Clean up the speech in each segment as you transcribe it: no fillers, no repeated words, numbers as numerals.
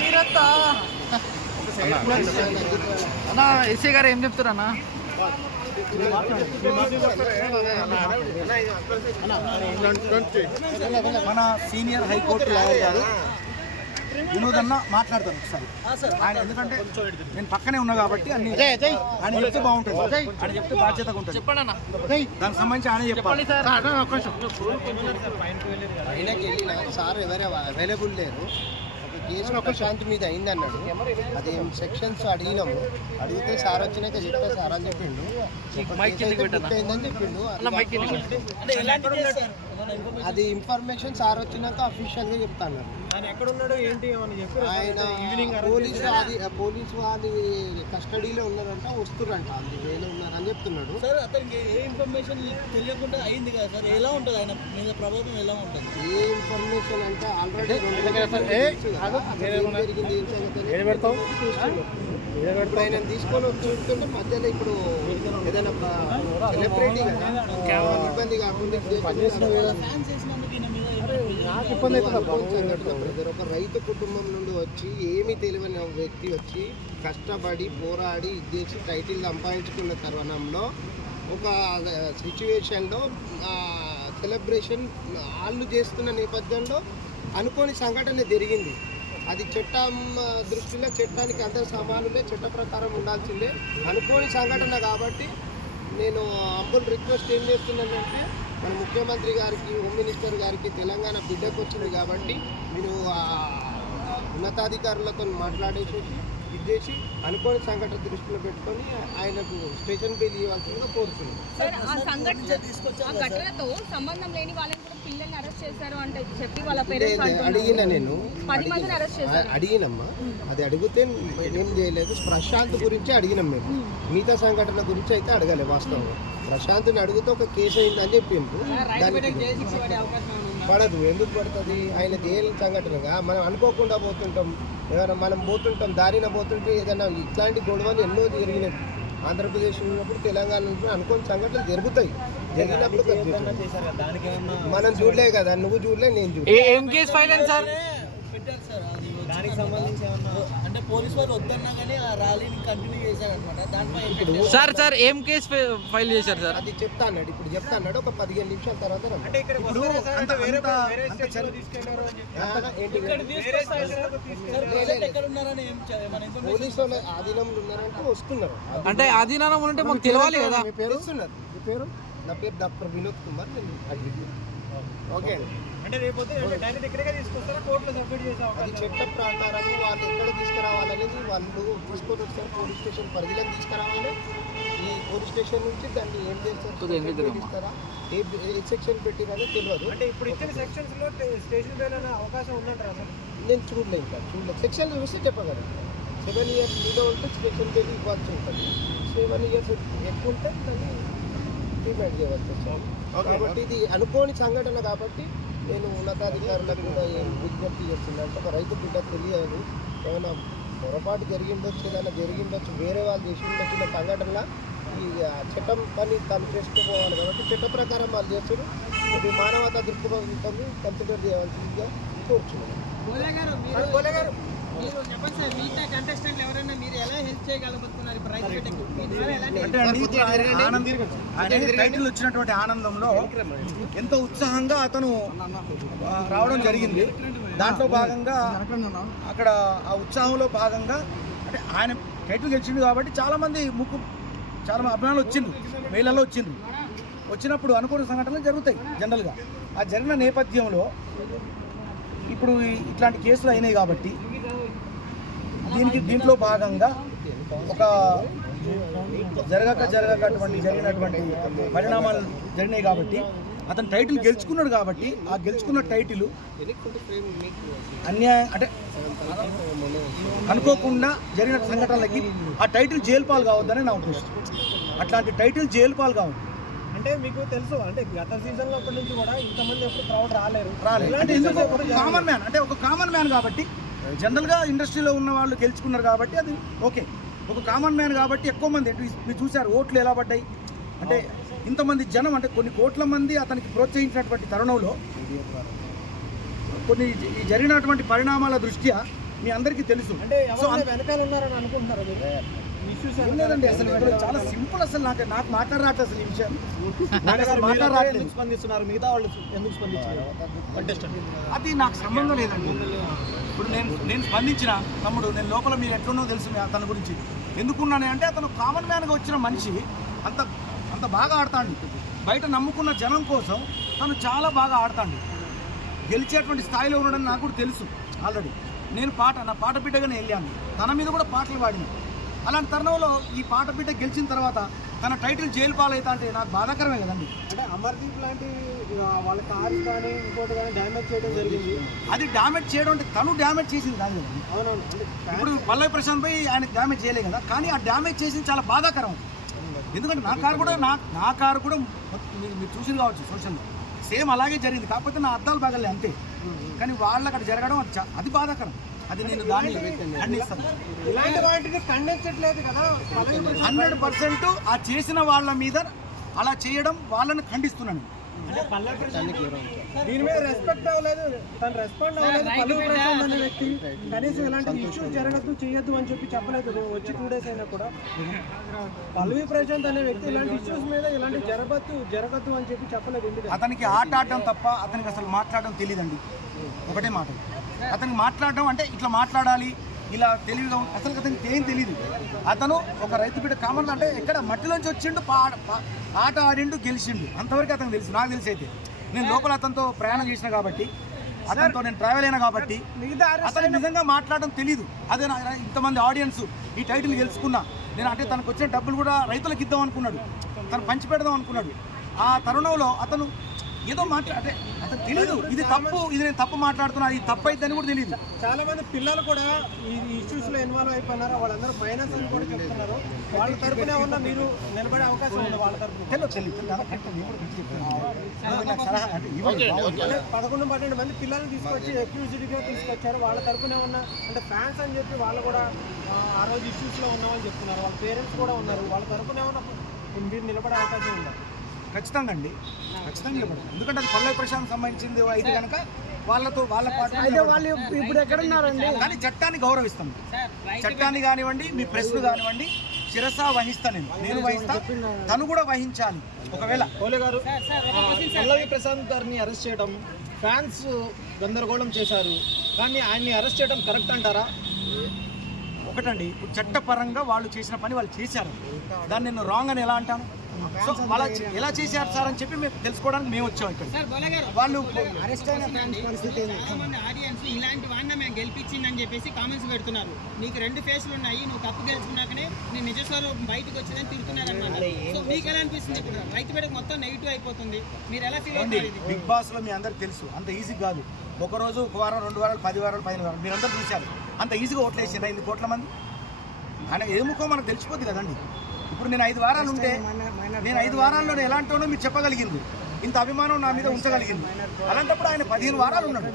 మీరంతా అన్నా ఎస్ఐ గారు ఏం చెప్తారన్నా? మన సీనియర్ హైకోర్టు లాయర్ గారు వినోద్ అన్న మాట్లాడతాను ఒకసారి ఆయన, ఎందుకంటే నేను పక్కనే ఉన్నా కాబట్టి అన్ని ఆయన చెప్తే బాగుంటుంది, ఆయన చెప్తే బాధ్యతగా ఉంటుంది. చెప్పండి అన్న, దానికి సంబంధించి ఆయన చెప్పాలి. ఆయనకి వెళ్ళిన సార్ ఎవరు అవైలబుల్ లేరు, ఒక కేసు ప్రశాంత్ మీద అయింది అన్నాడు. అది సెక్షన్స్ అడిగినాము, అడిగితే సార్ వచ్చినాక చెప్తే సార్ అని చెప్పిండు, అయిందని చెప్పిండు. అది ఇన్ఫర్మేషన్ సార్ వచ్చినాక అఫీషియల్ గా చెప్తాను. ఆయన పోలీసు వాళ్ళ కస్టడీలో ఉన్నారంట, వస్తురంట, అది వేరే ఉన్నారని చెప్తున్నాడు. సార్ అతనికి ఏ ఇన్ఫర్మేషన్ తెలియకుండా అయింది కదా సార్, ఎలా ఉంటుంది ఆయన మీద ప్రభావం ఎలా ఉంటుంది? ఏ ఇన్ఫర్మేషన్ అంటే ఆల్రెడీ ఆయన తీసుకొని వచ్చుంటే మధ్యలో ఇప్పుడు ఏదైనా సెలబ్రిటీ ఇబ్బంది కాకుండా ఒక రైతు కుటుంబం నుండి వచ్చి ఏమీ తెలియని వ్యక్తి వచ్చి కష్టపడి పోరాడి ఇది చేసి టైటిల్ సంపాదించుకున్న తరుణంలో ఒక సిచ్యువేషన్లో సెలబ్రేషన్ వాళ్ళు చేస్తున్న నేపథ్యంలో అనుకోని సంఘటన జరిగింది. అది చట్టం దృష్టిలో చట్టానికి అందరు సమానులే, చట్ట ప్రకారం ఉండాల్సిందే. అనుకోని సంఘటన కాబట్టి నేను అంబుల్ రిక్వెస్ట్ ఏం చేస్తున్నానంటే, మన ముఖ్యమంత్రి గారికి, హోమ్ మినిస్టర్ గారికి తెలంగాణ బిడ్డకు వచ్చింది కాబట్టి మీరు ఉన్నతాధికారులతో మాట్లాడేసి ఇది చేసి అనుకోని సంఘటన దృష్టిలో పెట్టుకొని ఆయనకు స్టేషన్ బెయిల్ ఇవ్వాల్సిందిగా కోరుతున్నాను. అడిగినా నేను అడిగినమ్మా, అది అడిగితే ఏం చేయలేదు. ప్రశాంత్ గురించి అడిగినాం మేము, మిగతా సంఘటన గురించి అయితే అడగలేదు. వాస్తవంగా ప్రశాంత్ని అడిగితే ఒక కేసు అయిందని చెప్పిండ్రు. పడదు, ఎందుకు పడుతుంది? ఆయన జైలు సంఘటనగా మనం అనుకోకుండా పోతుంటాం, ఏమైనా మనం పోతుంటాం, దారిన పోతుంటే ఏదైనా ఇట్లాంటి గొడవలు ఎన్నో జరిగినాయి. ఆంధ్రప్రదేశ్ ఉన్నప్పుడు, తెలంగాణ ఉన్నప్పుడు అనుకోని సంఘటనలు జరుగుతాయి. జరిగినప్పుడు మనం చూడలే కదా, నువ్వు చూడలే, నేను చూడలే. ఏం కేసు ఫైల్ అయింది సార్? పెట్టారు సార్, అది దానికి సంబంధించి అంటే పోలీసు వాళ్ళు వద్దన్నా కానీ ఆ ర్యాలీని కంటిన్యూ చేశారనమాట. దానిపై సార్ ఏం కేసు ఫైల్ చేశారు సార్? అది చెప్తా అన్నాడు, ఇప్పుడు చెప్తా అన్నాడు. ఒక 15 నిమిషాల తర్వాత పోలీసు వాళ్ళ ఆధీనంలో ఉన్నారంటే వస్తున్నారు. అంటే ఆధీనంలో ఉంటే మాకు తెలియాలి కదా. వస్తున్నారు. నా పేరు డాక్టర్ వినోద్ కుమార్, నేను అడ్వకేట్. ఓకే, అంటే రేపు అది చట్ట ప్రకారం వాళ్ళు ఎక్కడ తీసుకురావాలనేది వాళ్ళు తీసుకొని వస్తారు. పోలీస్ స్టేషన్ పరిధిలోకి తీసుకురావాలి. ఈ పోలీస్ స్టేషన్ నుంచి దాన్ని ఏం చేస్తారు, ఇస్తారా, ఏ సెక్షన్ పెట్టిరని తెలియదు. అంటే ఇప్పుడు ఇచ్చిన సెక్షన్స్ లో స్టేషన్ బెయిల్ అనే అవకాశం ఉందంటారా సార్? నేను చూడలేదు, సెక్షన్లు చూస్తే చెప్పగలను. 7 years మీద ఉంటే స్టేషన్ బెయిల్ ఇవ్వాల్సి ఉంటుంది. 7 years ఎక్కువ ఉంటే దాన్ని రిమాండ్ చేయవచ్చు. కాబట్టి ఇది అనుకోని సంఘటన కాబట్టి నేను ఉన్నతాధికారులకు కూడా విజ్ఞప్తి చేస్తున్నాను. ఒక రైతు బిడ్డ తెలియదు, ఏమైనా పొరపాటు జరిగిండొచ్చు, ఏదైనా జరిగిండొచ్చు, వేరే వాళ్ళు చేసి ఉండొచ్చు. సంఘటనలో ఈ చట్టం పని తను చేసుకోవాలి కాబట్టి చట్ట ప్రకారం వాళ్ళు చేస్తారు. ఇది మానవతా దృక్పథంతో కన్సిడర్ చేయవలసిందిగా కోరుచున్నాను. టైటిల్ వచ్చినటువంటి ఆనందంలో ఎంతో ఉత్సాహంగా అతను రావడం జరిగింది. దాంట్లో భాగంగా అక్కడ ఆ ఉత్సాహంలో భాగంగా అంటే ఆయన టైటిల్ గెలిచిండు కాబట్టి చాలా అభిమానులు వచ్చిండ్రు, మహిళల్లో వచ్చినప్పుడు అనుకోని సంఘటనలు జరుగుతాయి జనరల్గా. ఆ జరిగిన నేపథ్యంలో ఇప్పుడు ఇట్లాంటి కేసులు అయినాయి కాబట్టి దీంట్లో భాగంగా ఒక జరిగినటువంటి పరిణామాలు జరిగినాయి కాబట్టి అతను టైటిల్ గెలుచుకున్నాడు కాబట్టి ఆ గెలుచుకున్న టైటిల్ అన్యాయం అంటే అనుకోకుండా జరిగిన సంఘటనలకి ఆ టైటిల్ జైలు పాలు కావద్దని నా ఉద్దేశం. అట్లాంటి టైటిల్ జైలు పాలు కావద్దు. అంటే మీకు తెలుసు, అంటే గత సీజన్లో అప్పటి నుంచి కూడా ఇంతమంది ఎప్పుడు క్రౌడ్ రాలేదు. అంటే ఎందుకు ఒక కామన్ మ్యాన్, అంటే ఒక కామన్ మ్యాన్ కాబట్టి జనరల్గా ఇండస్ట్రీలో ఉన్న వాళ్ళు గెలుచుకున్నారు కాబట్టి అది ఓకే. ఒక కామన్ మ్యాన్ కాబట్టి ఎక్కువ మంది మీరు చూశారు ఓట్లు ఎలా పడ్డాయి అంటే ఇంతమంది జనం, అంటే కొన్ని కోట్ల మంది అతనికి ప్రోత్సహించినటువంటి తరుణంలో కొన్ని ఈ జరిగినటువంటి పరిణామాల దృష్ట్యా మీ అందరికీ తెలుసు. అంటే సో వెనకాల ఉన్నారని అనుకుంటున్నారు ఇష్యూస్ ఏం లేదండి, అసలు ఇక్కడ చాలా సింపుల్. అసలు నాకు మాట్లాడరాట్లేదు అసలు ఈ విషయం. నాకు అసలు మాట్లాడరాట్లేదు. స్పందిస్తున్నారు, మిగతా వాళ్ళు ఎందుకు స్పందించారు? అది నాకు సంబంధం లేదండి. ఇప్పుడు నేను స్పందించిన తమ్ముడు, నేను లోపల మీరు ఎట్లున్నో తెలుసు తన గురించి. ఎందుకున్నానే అంటే అతను కామన్ మ్యాన్గా వచ్చిన మనిషి, అంత అంత బాగా ఆడతాడు. బయట నమ్ముకున్న జనం కోసం తను చాలా బాగా ఆడతాడు. గెలిచేటువంటి స్థాయిలో ఉండడని నాకు కూడా తెలుసు ఆల్రెడీ. నేను నా పాట బిడ్డగానే వెళ్ళాను, తన మీద కూడా పాటలు పాడిన. అలాంటి తరుణంలో ఈ పాట బిడ్డ గెలిచిన తర్వాత తన టైటిల్ జైలు పాలవుతా అంటే నాకు బాధాకరమే కదండి. అంటే అమర్దీప్ లాంటి వాళ్ళ కారు కానీ ఇంకోటి కానీ డ్యామేజ్ చేయడం జరిగింది. అది డ్యామేజ్ చేయడం అంటే తను డ్యామేజ్ చేసింది కాదు కదండి. అవునవును. ఇప్పుడు పల్లవి ప్రశాంత్ పై ఆయన డ్యామేజ్ చేయలేదు కదా, కానీ ఆ డ్యామేజ్ చేసింది చాలా బాధాకరం. ఎందుకంటే నా కారు కూడా మీరు చూసింది కావచ్చు సోషల్లో, సేమ్ అలాగే జరిగింది. కాకపోతే నా అద్దాలు బాగలే అంతే. కానీ వాళ్ళు అక్కడ జరగడం అది బాధాకరం. అది నేను దాన్ని ఖండిస్తాను. ఇలాంటి వాటిని ఖండించట్లేదు కదా 100% ఆ చేసిన వాళ్ళ మీద అలా చేయడం వాళ్ళని ఖండిస్తున్నాను. అంటే పల్లవి ప్రశాంత్ దీని మీద రెస్పెక్ట్ అవ్వలేదు, తను రెస్పాండ్ అవ్వలేదు. పల్లవి ప్రశాంత్ అనే వ్యక్తి కనీసం ఇలాంటి ఇష్యూస్ జరగద్దు చేయొద్దు అని చెప్పలేదు. వచ్చి 2 days అయినా కూడా పల్లవి ప్రశాంత్ అనే వ్యక్తి ఇలాంటి ఇష్యూస్ మీద ఇలాంటి జరగద్దు అని చెప్పలేదు. అతనికి ఆట ఆడడం తప్ప అతనికి అసలు మాట్లాడడం తెలియదండి. ఒకటే మాట, అతనికి మాట్లాడడం అంటే ఇట్లా మాట్లాడాలి, ఇలా తెలివిగా అసలు అతనికి ఏం తెలియదు. అతను ఒక రైతు బిడ్డ కామన్ అంటే ఎక్కడ మట్టిలోంచి వచ్చిండు, ఆట ఆడిండు, గెలిచిండు, అంతవరకు అతనికి తెలుసు. నాకు తెలిసి అయితే నేను లోపల అతనితో ప్రయాణం చేసిన కాబట్టి, అతనితో నేను ట్రావెల్ అయినా కాబట్టి అతను నిజంగా మాట్లాడడం తెలియదు. అదే ఇంతమంది ఆడియన్స్ ఈ టైటిల్ గెలుచుకున్నా నేను, అంటే తనకు వచ్చిన డబ్బులు కూడా రైతులకు ఇద్దాం అనుకున్నాడు, తను పంచి పెడదాం అనుకున్నాడు. ఆ తరుణంలో అతను ఏదో అంటే అతను తెలియదు ఇది తప్పు, ఇది నేను తప్పు మాట్లాడుతున్నా, ఇది తప్పు అయిద్దని కూడా తెలియదు. చాలా మంది పిల్లలు కూడా ఈ ఇష్యూస్ లో ఇన్వాల్వ్ అయిపోయినారు. వాళ్ళందరూ మైనస్ అని కూడా చెప్తున్నారు. వాళ్ళ తరపునే ఉన్న మీరు నిలబడే అవకాశం ఉంది. వాళ్ళ తరపున తెలియదు 11-12 మంది పిల్లల్ని తీసుకొచ్చి అక్యూజ్డ్గా తీసుకొచ్చారు. వాళ్ళ తరపునే ఉన్న అంటే ఫ్యాన్స్ అని చెప్పి వాళ్ళు కూడా ఆ రోజు ఇష్యూస్ లో ఉన్నామని చెప్తున్నారు. వాళ్ళ పేరెంట్స్ కూడా ఉన్నారు. వాళ్ళ తరపునే ఉన్న మీరు నిలబడే అవకాశం ఉందా? ఖచ్చితంగా అండి, ఖచ్చితంగా నిలబడదు. ఎందుకంటే అది పల్లవి ప్రశాంత్ సంబంధించింది అయితే కనుక వాళ్ళ పార్టీ వాళ్ళు ఇప్పుడు ఎక్కడున్నారండి? కానీ చట్టాన్ని గౌరవిస్తాం. చట్టాన్ని కానివ్వండి, మీ ప్రెస్ను కానివ్వండి, శిరసా వహిస్తాను నేను వహిస్తా, తను కూడా వహించాలి. ఒకవేళ కోలే గారు పల్లవి ప్రశాంత్ గారిని అరెస్ట్ చేయడం ఫ్యాన్స్ గందరగోళం చేశారు, కానీ ఆయన్ని అరెస్ట్ చేయడం కరెక్ట్ అంటారా? ఒకటండి, ఇప్పుడు చట్టపరంగా వాళ్ళు చేసిన పని వాళ్ళు చేశారు, దాన్ని నేను రాంగ్ అని ఎలా అంటాను? సో వాళ్ళ ఎలా చేశారు సార్ అని చెప్పి మేము తెలుసుకోవడానికి మేము వచ్చాం ఇక్కడ. వాళ్ళు ఆడియన్స్ ఇలాంటి వాడిన మేము గెలిపించిందని చెప్పేసి కామెంట్స్ పెడుతున్నారు. నీకు 2 ఫేస్లు ఉన్నాయి, నువ్వు కప్పు గెలుచుకున్నాకనే నేను నిజస్వరూపం బయటకు వచ్చిందని తిరుగుతున్నారు అన్నమాట. సో మీకు ఎలా అనిపిస్తుంది? ఇప్పుడు రైతు బిడ్డకు మొత్తం నెగిటివ్ అయిపోతుంది, మీరు ఎలా ఫీల్ అవుతుంది? బిగ్ బాస్ లో మీ అందరికి తెలుసు అంత ఈజీ కాదు. ఒక రోజు, 1 వారం, 2 వారాలు, 10 వారాలు, 15 వారాలు మీరందరూ చూశారు. అంత ఈజీగా ఓట్లు వేసారు 5 కోట్ల మంది. ఆయన ఏ ముఖం మనకు తెలిసిపోద్ది కదండి. ఇప్పుడు నేను 5 వారాలు ఉంటే నేను 5 వారాల్లో ఎలాంటినో మీరు చెప్పగలిగింది, ఇంత అభిమానం నా మీద ఉంచగలిగింది. అలాంటప్పుడు ఆయన 15 వారాలు ఉన్నాడు.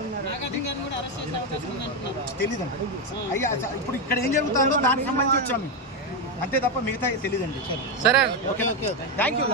తెలీదండి అయ్యా, ఇప్పుడు ఇక్కడ ఏం జరుగుతుందో దానికి సంబంధించి వచ్చాము అంతే తప్ప మిగతా తెలీదండి. సరే, ఓకే, థ్యాంక్ యూ.